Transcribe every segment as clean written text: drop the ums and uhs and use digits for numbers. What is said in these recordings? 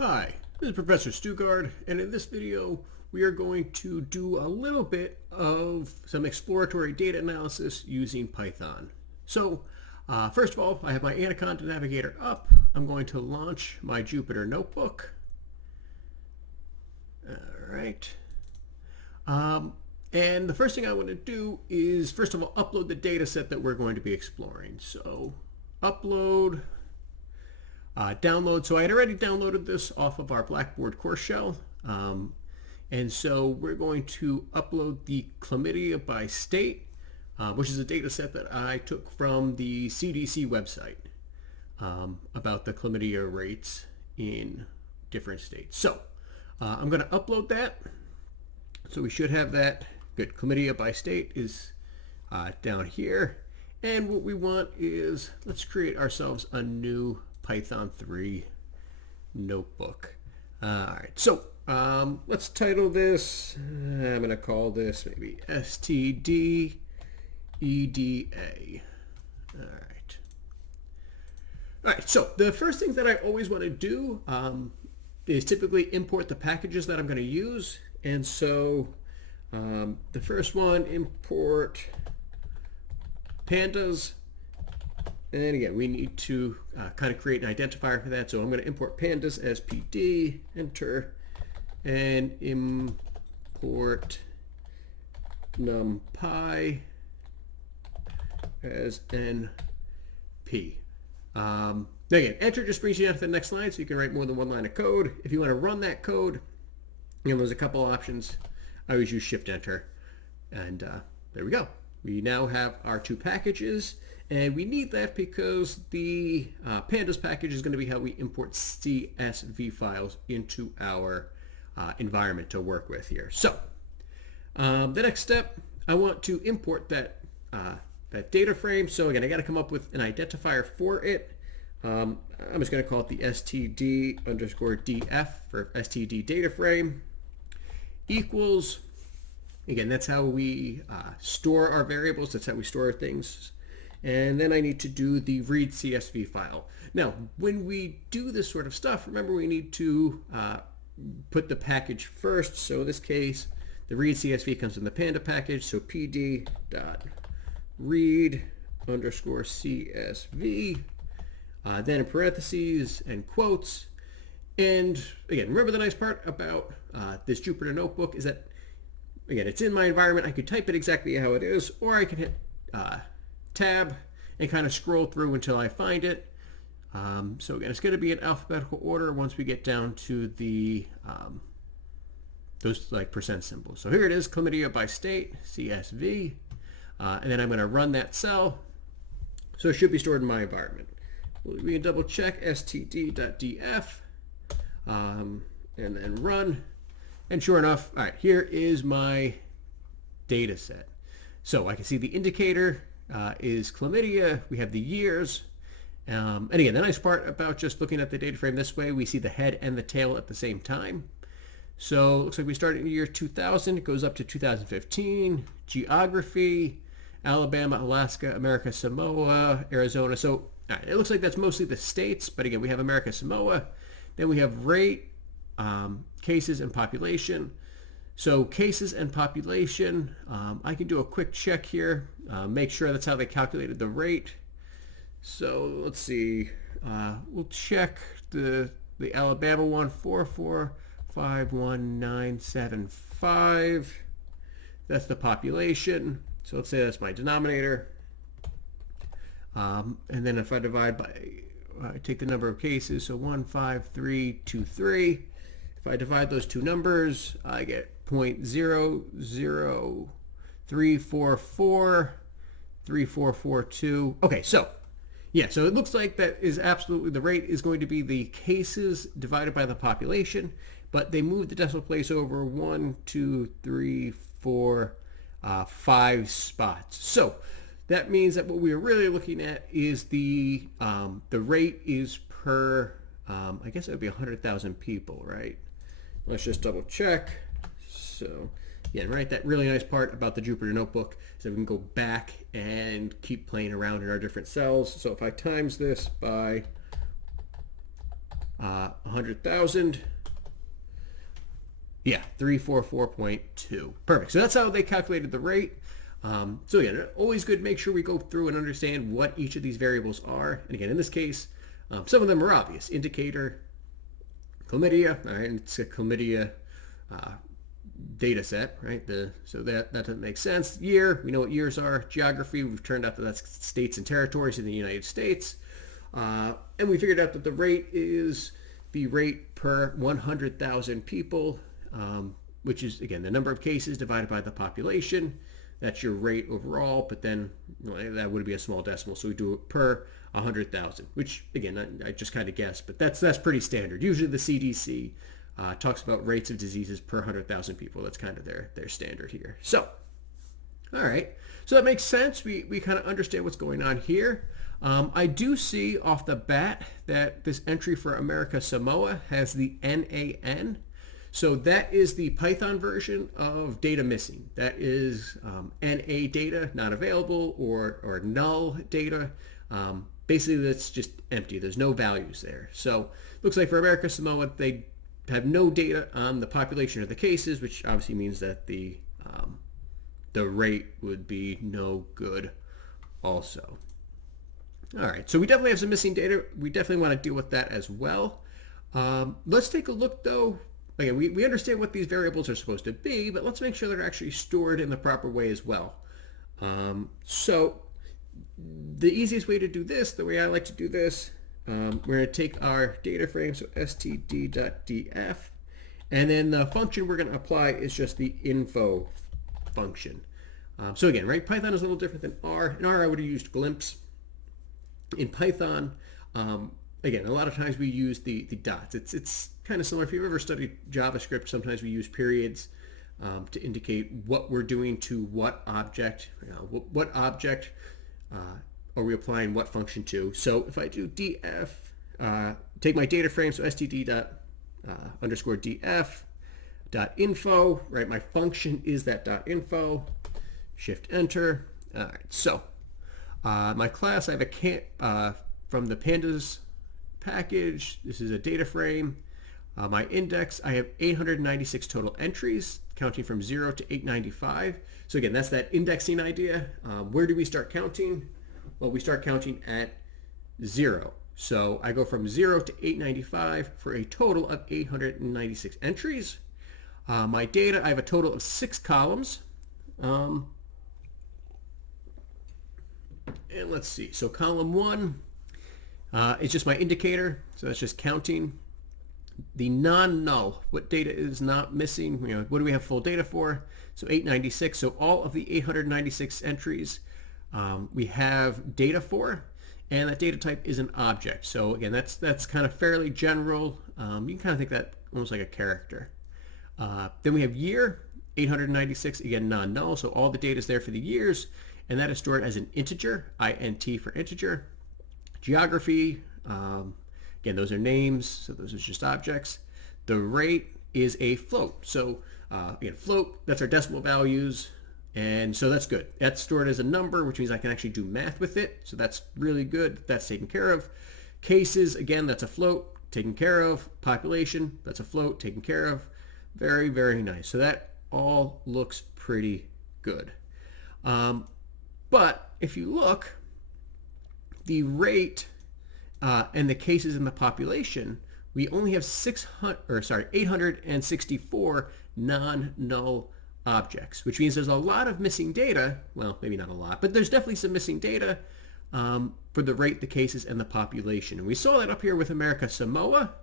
Hi, this is Professor Stugard, and in this video we are going to do a little bit of some exploratory data analysis using Python. So first of all, I have my Anaconda Navigator up. I'm going to launch my Jupyter Notebook. All right. And the first thing I want to do is, first of all, upload the data set that we're going to be exploring. So upload, download. So I had already downloaded this off of our Blackboard course shell. And so we're going to upload the chlamydia by state, which is a data set that I took from the CDC website about the chlamydia rates in different states. So I'm going to upload that. So we should have that. Good. Chlamydia by state is down here. And what we want is, let's create ourselves a new Python 3 notebook. All right. So let's title this, I'm going to call this maybe STD EDA. All right. All right. So the first thing that I always want to do is typically import the packages that I'm going to use. And so the first one, import pandas. And again, we need to kind of create an identifier for that. So I'm going to import pandas as PD, enter, and import numpy as NP. Again, enter just brings you down to the next line, so you can write more than one line of code. If you want to run that code, there's a couple options. I always use Shift Enter, and there we go. We now have our two packages, and we need that because the pandas package is going to be how we import CSV files into our environment to work with here. So the next step, I want to import that data frame. So again, I got to come up with an identifier for it. I'm just going to call it the std_df for std data frame equals, again, that's how we store our variables. That's how we store things. And then I need to do the read CSV file. Now, when we do this sort of stuff, remember we need to put the package first. So in this case, the read CSV comes in the panda package. So pd.read_CSV, then in parentheses and quotes. And again, remember the nice part about this Jupyter Notebook is that, again, it's in my environment. I could type it exactly how it is, or I can hit tab and kind of scroll through until I find it. So again, it's going to be in alphabetical order once we get down to the those like percent symbols. So here it is, chlamydia by state, CSV, and then I'm going to run that cell. So it should be stored in my environment. We can double check std.df and then run. And sure enough, all right, here is my data set. So I can see the indicator is chlamydia. We have the years. And again, the nice part about just looking at the data frame this way, we see the head and the tail at the same time. So it looks like we started in the year 2000. It goes up to 2015. Geography, Alabama, Alaska, America, Samoa, Arizona. So all right, it looks like that's mostly the states. But again, we have America, Samoa. Then we have rate, cases, and population. So cases and population, I can do a quick check here, make sure that's how they calculated the rate. So let's see, we'll check the Alabama one, 4451975. That's the population. So let's say that's my denominator. And then if I divide by, I take the number of cases, so 15323. If I divide those two numbers, I get 0.003443442. Okay, so yeah, so it looks like that is absolutely, the rate is going to be the cases divided by the population, but they moved the decimal place over 1, 2, 3, 4, 5 spots. So that means that what we're really looking at is the rate is per, I guess it would be 100,000 people, right? Let's just double check. So yeah, right, that really nice part about the Jupyter Notebook is that we can go back and keep playing around in our different cells. So if I times this by 100,000, 100,000. Yeah, 344.2. Perfect. So that's how they calculated the rate. So again, always good to make sure we go through and understand what each of these variables are. And again, in this case, some of them are obvious. Indicator, chlamydia, all right, it's a chlamydia data set, right? So that doesn't make sense. Year, we know what years are. Geography, we've turned out that that's states and territories in the United States. And we figured out that the rate is the rate per 100,000 people, which is, again, the number of cases divided by the population. That's your rate overall, but then that would be a small decimal, so we do it per 100,000, which, again, I just kind of guessed, but that's pretty standard. Usually the CDC talks about rates of diseases per 100,000 people. That's kind of their standard here. So, all right. So that makes sense. We kind of understand what's going on here. I do see off the bat that this entry for America Samoa has the NAN. So that is the Python version of data missing. That is NA data, not available, or null data. Basically, that's just empty. There's no values there. So looks like for America Samoa, they have no data on the population or the cases, which obviously means that the rate would be no good also. All right, so we definitely have some missing data. We definitely want to deal with that as well. Let's take a look, though. Again, we understand what these variables are supposed to be, but let's make sure they're actually stored in the proper way as well. So the easiest way to do this, the way I like to do this, we're going to take our data frame, so std.df, and then the function we're going to apply is just the info function. So again, right, Python is a little different than R. In R, I would have used glimpse. In Python, again, a lot of times we use the dots. It's kind of similar. If you've ever studied JavaScript, sometimes we use periods to indicate what we're doing to what object. What object are we applying what function to? So if I do df, take my data frame, so std._df.info, right? My function is that .info. Shift enter. All right, so my class, I have a from the pandas package. This is a data frame. My index, I have 896 total entries, counting from 0 to 895. So again, that's that indexing idea. Where do we start counting? Well, we start counting at 0. So I go from 0 to 895 for a total of 896 entries. My data, I have a total of 6 columns. And let's see. So column 1 is just my indicator. So that's just counting. The non-null, what data is not missing, what do we have full data for? So 896. So all of the 896 entries we have data for, and that data type is an object. So again, that's kind of fairly general. You can kind of think that almost like a character. Then we have year, 896, again, non-null. So all the data is there for the years, and that is stored as an integer, int for integer. Geography, again, those are names, so those are just objects. The rate is a float. So again, float, that's our decimal values, and so that's good. That's stored as a number, which means I can actually do math with it. So that's really good. That's taken care of. Cases, again, that's a float, taken care of. Population, that's a float, taken care of. Very, very nice. So that all looks pretty good. But if you look, the rate and the cases in the population, we only have 864 non-null objects, which means there's a lot of missing data. Well, maybe not a lot, but there's definitely some missing data for the rate, the cases, and the population. And we saw that up here with America Samoa.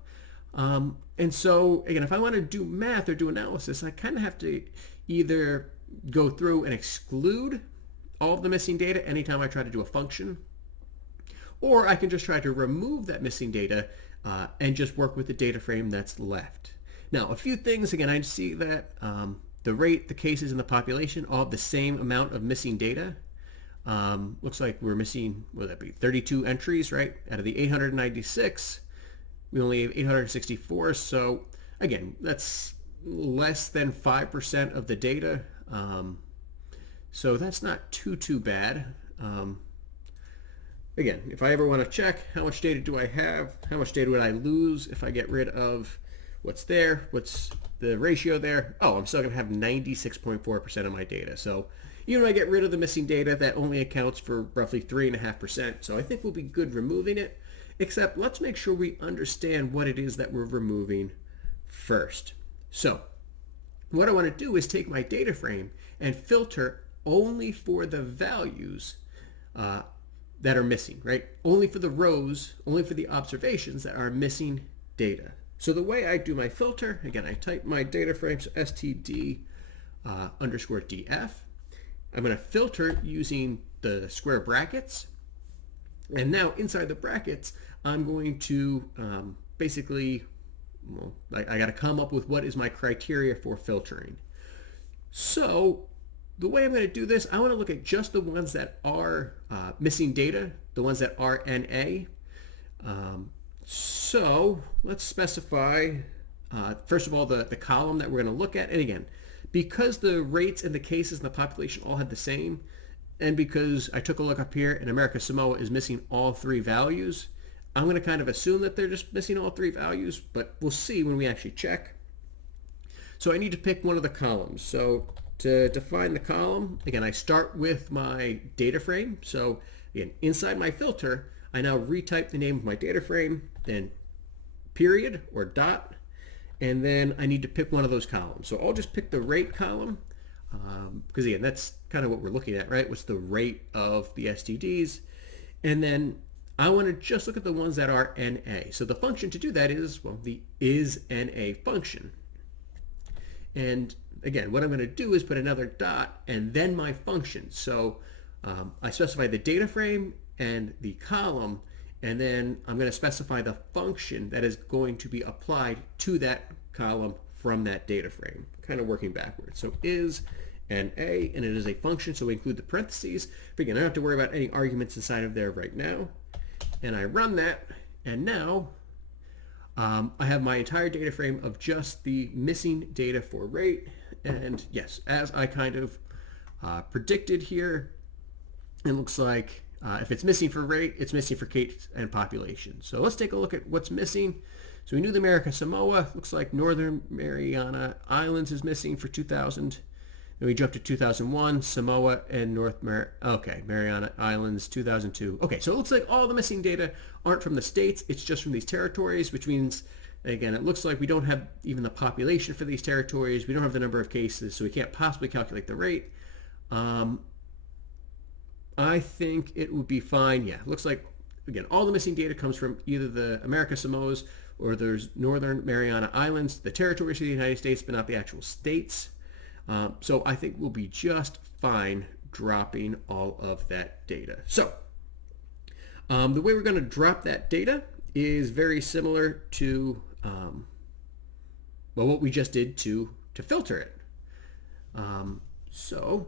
And so, again, if I want to do math or do analysis, I kind of have to either go through and exclude all of the missing data anytime I try to do a function, or I can just try to remove that missing data and just work with the data frame that's left. Now, a few things, again, I see that the rate, the cases, and the population all have the same amount of missing data. Looks like we're missing, what would that be, 32 entries, right? Out of the 896, we only have 864. So again, that's less than 5% of the data. So that's not too bad. again, if I ever want to check how much data do I have, how much data would I lose if I get rid of what's there, what's the ratio there? Oh, I'm still going to have 96.4% of my data. So even if I get rid of the missing data, that only accounts for roughly 3.5%. So I think we'll be good removing it, except let's make sure we understand what it is that we're removing first. So what I want to do is take my data frame and filter only for the values that are missing, right? Only for the rows, only for the observations that are missing data. So the way I do my filter, again, I type my data frame, so std underscore df. I'm going to filter using the square brackets. And now inside the brackets, I'm going to basically, well, I got to come up with what is my criteria for filtering. So the way I'm going to do this, I want to look at just the ones that are missing data, the ones that are NA. So let's specify, first of all, the column that we're going to look at. And again, because the rates and the cases and the population all had the same, and because I took a look up here and America Samoa is missing all three values, I'm going to kind of assume that they're just missing all three values, but we'll see when we actually check. So I need to pick one of the columns. So to define the column, again, I start with my data frame. So again, inside my filter, I now retype the name of my data frame, then period or dot, and then I need to pick one of those columns. So I'll just pick the rate column, because again, that's kind of what we're looking at, right? What's the rate of the STDs? And then I want to just look at the ones that are NA. So the function to do that is, well, the isNA function. And again, what I'm going to do is put another dot and then my function. So I specify the data frame and the column, and then I'm going to specify the function that is going to be applied to that column from that data frame, kind of working backwards. So is NA, and it is a function, so we include the parentheses. But again, I don't have to worry about any arguments inside of there right now. And I run that, and now I have my entire data frame of just the missing data for rate. And yes, as I kind of predicted here, it looks like if it's missing for rate, it's missing for case and population. So let's take a look at what's missing. So we knew the America Samoa. Looks like Northern Mariana Islands is missing for 2000. Then we jump to 2001, Samoa and Mariana Islands, 2002. Okay, so it looks like all the missing data aren't from the states. It's just from these territories, which means, again, it looks like we don't have even the population for these territories. We don't have the number of cases, so we can't possibly calculate the rate. I think it would be fine. Yeah, looks like, again, all the missing data comes from either the America Samoas or there's Northern Mariana Islands, the territories of the United States, but not the actual states. So I think we'll be just fine dropping all of that data. So the way we're going to drop that data is very similar to what we just did to filter it. So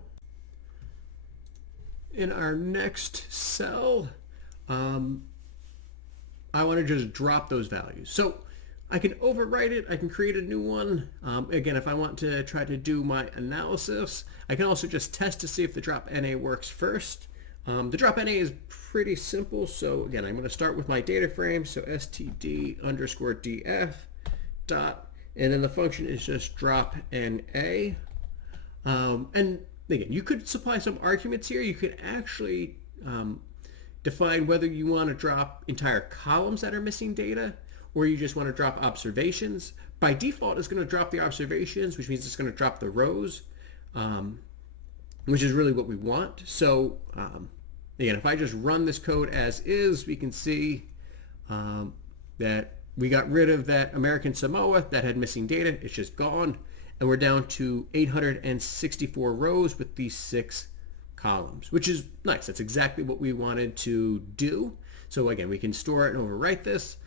in our next cell, I want to just drop those values. So I can overwrite it. I can create a new one. Again, if I want to try to do my analysis, I can also just test to see if the drop NA works first. The drop NA is pretty simple. So again, I'm going to start with my data frame. So std underscore df dot, and then the function is just drop NA. And again, you could supply some arguments here. You could actually define whether you want to drop entire columns that are missing data, or you just want to drop observations. By default, it's going to drop the observations, which means it's going to drop the rows, which is really what we want. So again, if I just run this code as is, we can see that we got rid of that American Samoa that had missing data. It's just gone. And we're down to 864 rows with these 6 columns, which is nice. That's exactly what we wanted to do. So again, we can store it and overwrite this.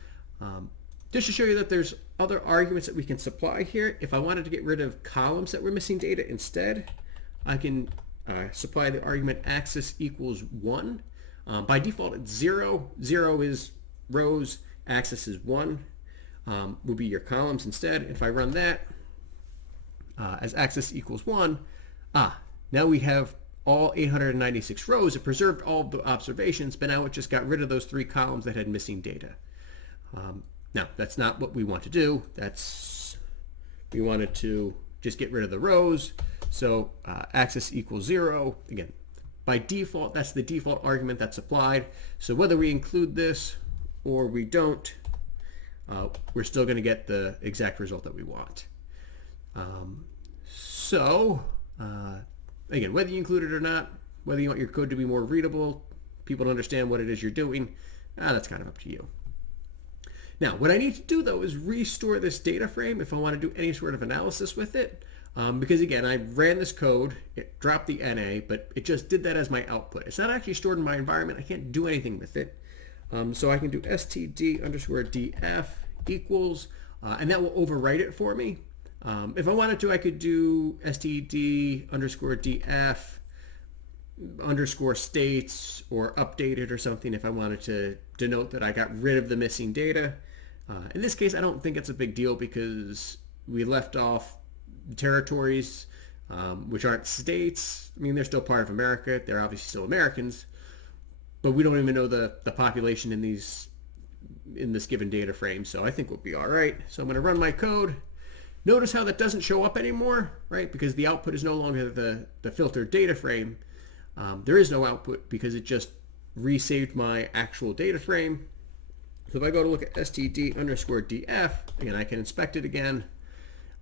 Just to show you that there's other arguments that we can supply here. If I wanted to get rid of columns that were missing data instead, I can supply the argument axis equals 1. By default, it's 0. 0 is rows, axis is 1. Will be your columns instead. If I run that as axis equals 1, now we have all 896 rows. It preserved all of the observations, but now it just got rid of those 3 columns that had missing data. Now, that's not what we want to do. We wanted to just get rid of the rows. So axis equals 0. Again, by default, that's the default argument that's applied. So whether we include this or we don't, we're still going to get the exact result that we want. Again, whether you include it or not, whether you want your code to be more readable, people to understand what it is you're doing, that's kind of up to you. Now, what I need to do, though, is restore this data frame if I want to do any sort of analysis with it. Because, again, I ran this code, it dropped the NA, but it just did that as my output. It's not actually stored in my environment. I can't do anything with it. So I can do std_df equals, and that will overwrite it for me. If I wanted to, I could do std_df _states or update it or something if I wanted to denote that I got rid of the missing data. In this case, I don't think it's a big deal because we left off territories, which aren't states. I mean, they're still part of America. They're obviously still Americans, but we don't even know the population in this given data frame. So I think we'll be all right. So I'm going to run my code. Notice how that doesn't show up anymore, right? Because the output is no longer the filtered data frame. There is no output because it just resaved my actual data frame. So if I go to look at std_df, again, I can inspect it again.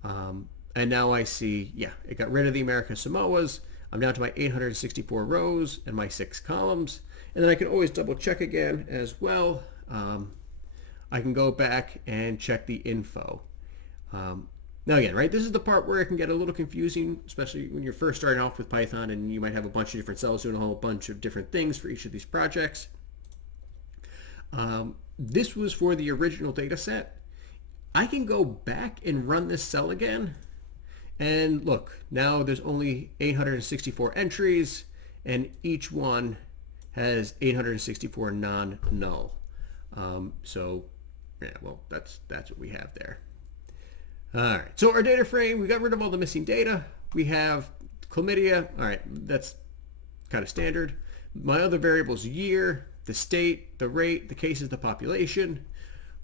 And now I see, yeah, it got rid of the American Samoas. I'm down to my 864 rows and my 6 columns. And then I can always double check again as well. I can go back and check the info. Now again, right, this is the part where it can get a little confusing, especially when you're first starting off with Python and you might have a bunch of different cells doing a whole bunch of different things for each of these projects. This was for the original data set. I can go back and run this cell again. And look, now there's only 864 entries and each one has 864 non-null. So yeah, well, that's what we have there. All right, so our data frame, we got rid of all the missing data. We have chlamydia. All right, that's kind of standard. My other variables, year, the state, the rate, the cases, the population.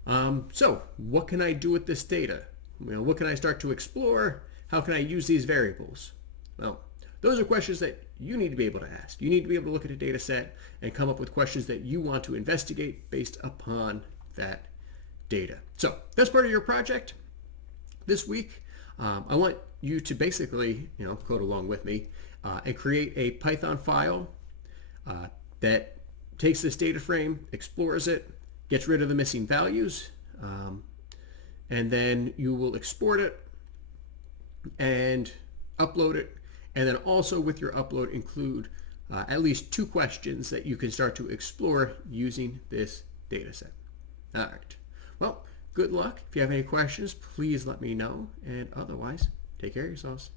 So what can I do with this data? What can I start to explore? How can I use these variables? Well, those are questions that you need to be able to ask. You need to be able to look at a data set and come up with questions that you want to investigate based upon that data. So that's part of your project. This week, I want you to basically, code along with me and create a Python file that takes this data frame, explores it, gets rid of the missing values, and then you will export it and upload it. And then also with your upload include at least 2 questions that you can start to explore using this data set. All right. Well, good luck. If you have any questions, please let me know. And otherwise, take care of yourselves.